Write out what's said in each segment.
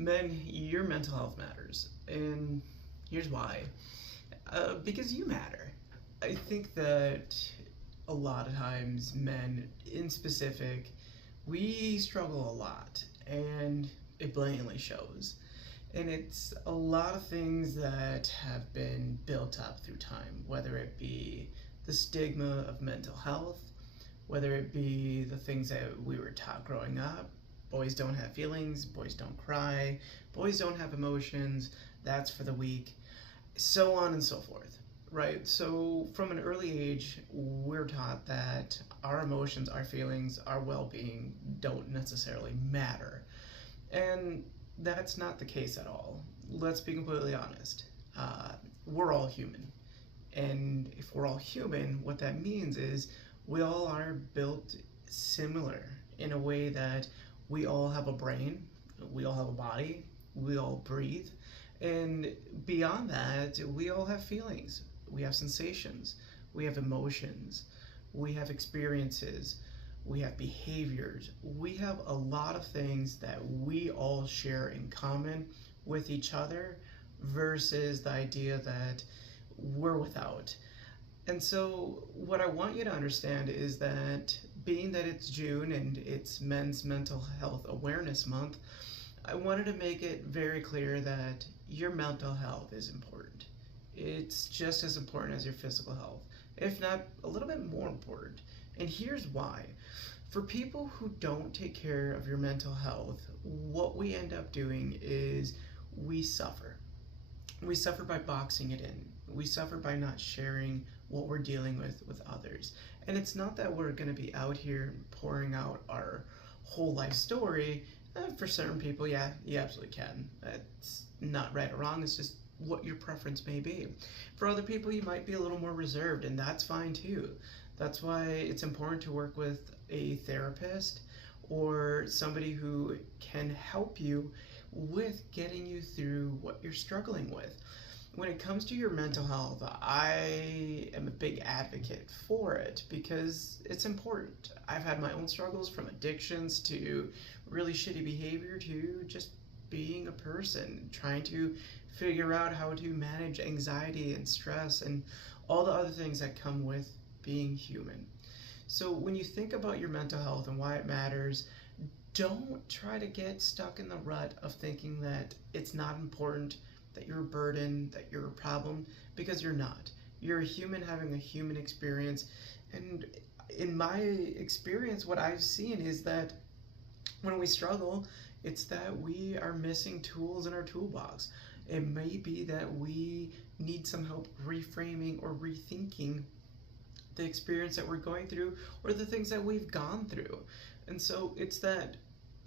Men, your mental health matters. And here's why. Because you matter. I think that a lot of times, men in specific, we struggle a lot. And it blatantly shows. And it's a lot of things that have been built up through time, whether it be the stigma of mental health, whether it be the things that we were taught growing up. Boys don't have feelings, boys don't cry, boys don't have emotions, that's for the weak, so on and so forth, right? So from an early age, we're taught that our emotions, our feelings, our well-being don't necessarily matter. And that's not the case at all. Let's be completely honest. We're all human. And if we're all human, what that means is we all are built similar in a way that we all have a brain, we all have a body, we all breathe, and beyond that, we all have feelings, we have sensations, we have emotions, we have experiences, we have behaviors, we have a lot of things that we all share in common with each other versus the idea that we're without. And so what I want you to understand is that being that it's June and it's Men's Mental Health Awareness Month, I wanted to make it very clear that your mental health is important. It's just as important as your physical health, if not a little bit more important. And here's why. For people who don't take care of your mental health, what we end up doing is we suffer. We suffer by boxing it in. We suffer by not sharing what we're dealing with others. And it's not that we're going to be out here pouring out our whole life story. For certain people, yeah, you absolutely can. It's not right or wrong, it's just what your preference may be. For other people, you might be a little more reserved, and that's fine too. That's why it's important to work with a therapist or somebody who can help you with getting you through what you're struggling with. When it comes to your mental health, I am a big advocate for it because it's important. I've had my own struggles, from addictions to really shitty behavior to just being a person, trying to figure out how to manage anxiety and stress and all the other things that come with being human. So when you think about your mental health and why it matters, don't try to get stuck in the rut of thinking that it's not important, that you're a burden, that you're a problem, because you're not. You're a human having a human experience. And in my experience, what I've seen is that when we struggle, it's that we are missing tools in our toolbox. It may be that we need some help reframing or rethinking the experience that we're going through or the things that we've gone through. And so it's that,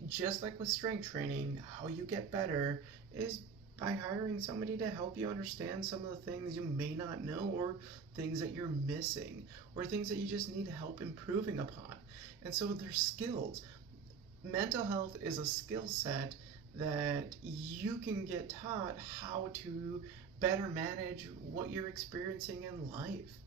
just like with strength training, how you get better is by hiring somebody to help you understand some of the things you may not know, or things that you're missing, or things that you just need help improving upon. And so they're skills. Mental health is a skill set that you can get taught how to better manage what you're experiencing in life.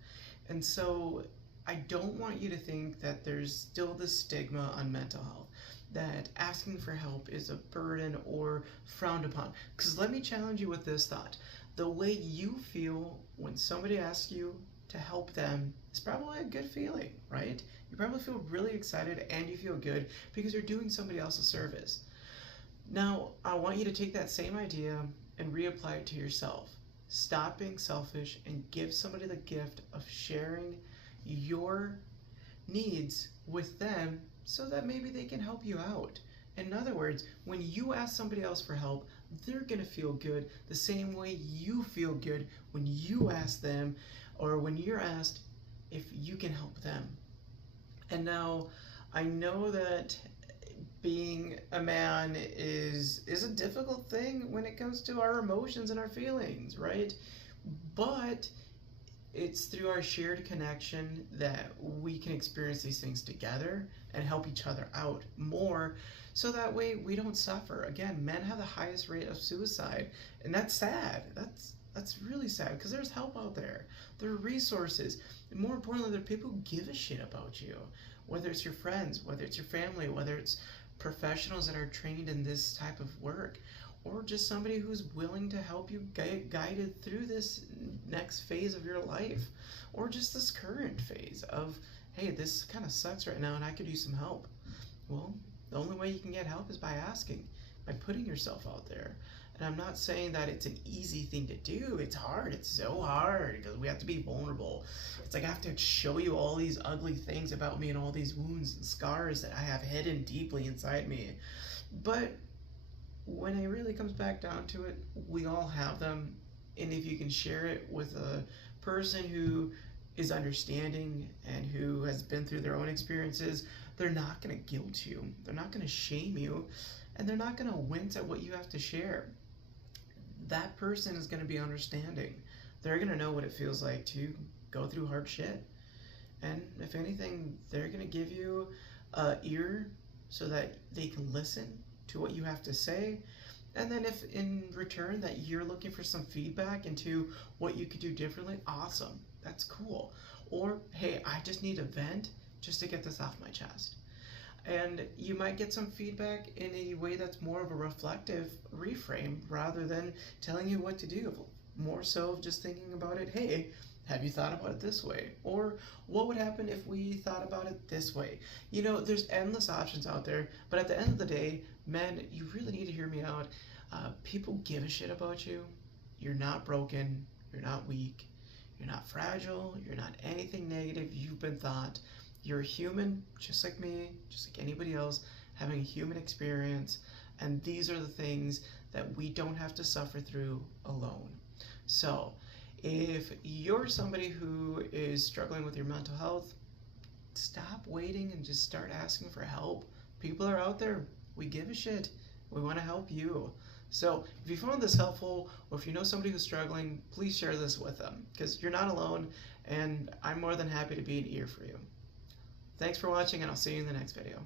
And so I don't want you to think that there's still this stigma on mental health, that asking for help is a burden or frowned upon. Because let me challenge you with this thought. The way you feel when somebody asks you to help them is probably a good feeling, right? You probably feel really excited and you feel good because you're doing somebody else a service. Now, I want you to take that same idea and reapply it to yourself. Stop being selfish and give somebody the gift of sharing your needs with them so that maybe they can help you out. In other words, when you ask somebody else for help, they're going to feel good the same way you feel good when you ask them, or when you're asked if you can help them. And now, I know that being a man is a difficult thing when it comes to our emotions and our feelings, right? But it's through our shared connection that we can experience these things together and help each other out more, so that way we don't suffer. Again, men have the highest rate of suicide, and that's sad. That's really sad, because there's help out there. There are resources. And more importantly, there are people who give a shit about you. Whether it's your friends, whether it's your family, whether it's professionals that are trained in this type of work, or just somebody who's willing to help you get guided through this next phase of your life, or just this current phase of, hey, this kind of sucks right now and I could use some help. Well, the only way you can get help is by asking, by putting yourself out there. And I'm not saying that it's an easy thing to do. It's hard. It's so hard because we have to be vulnerable. It's like I have to show you all these ugly things about me and all these wounds and scars that I have hidden deeply inside me. But when it really comes back down to it, we all have them. And if you can share it with a person who is understanding and who has been through their own experiences, they're not going to guilt you. They're not going to shame you. And they're not going to wince at what you have to share. That person is going to be understanding. They're going to know what it feels like to go through hard shit. And if anything, they're going to give you an ear so that they can listen to what you have to say. And then if in return that you're looking for some feedback into what you could do differently, awesome. That's cool. Or, hey, I just need a vent just to get this off my chest. And you might get some feedback in a way that's more of a reflective reframe rather than telling you what to do. More so just thinking about it, hey, have you thought about it this way? Or what would happen if we thought about it this way? You know, there's endless options out there, but at the end of the day, men, you really need to hear me out. People give a shit about you. You're not broken. You're not weak. You're not fragile. You're not anything negative you've been thought. You're a human, just like me, just like anybody else, having a human experience, and these are the things that we don't have to suffer through alone. So, if you're somebody who is struggling with your mental health, stop waiting and just start asking for help. People are out there. We give a shit. We want to help you. So, if you found this helpful, or if you know somebody who's struggling, please share this with them, because you're not alone, and I'm more than happy to be an ear for you. Thanks for watching, and I'll see you in the next video.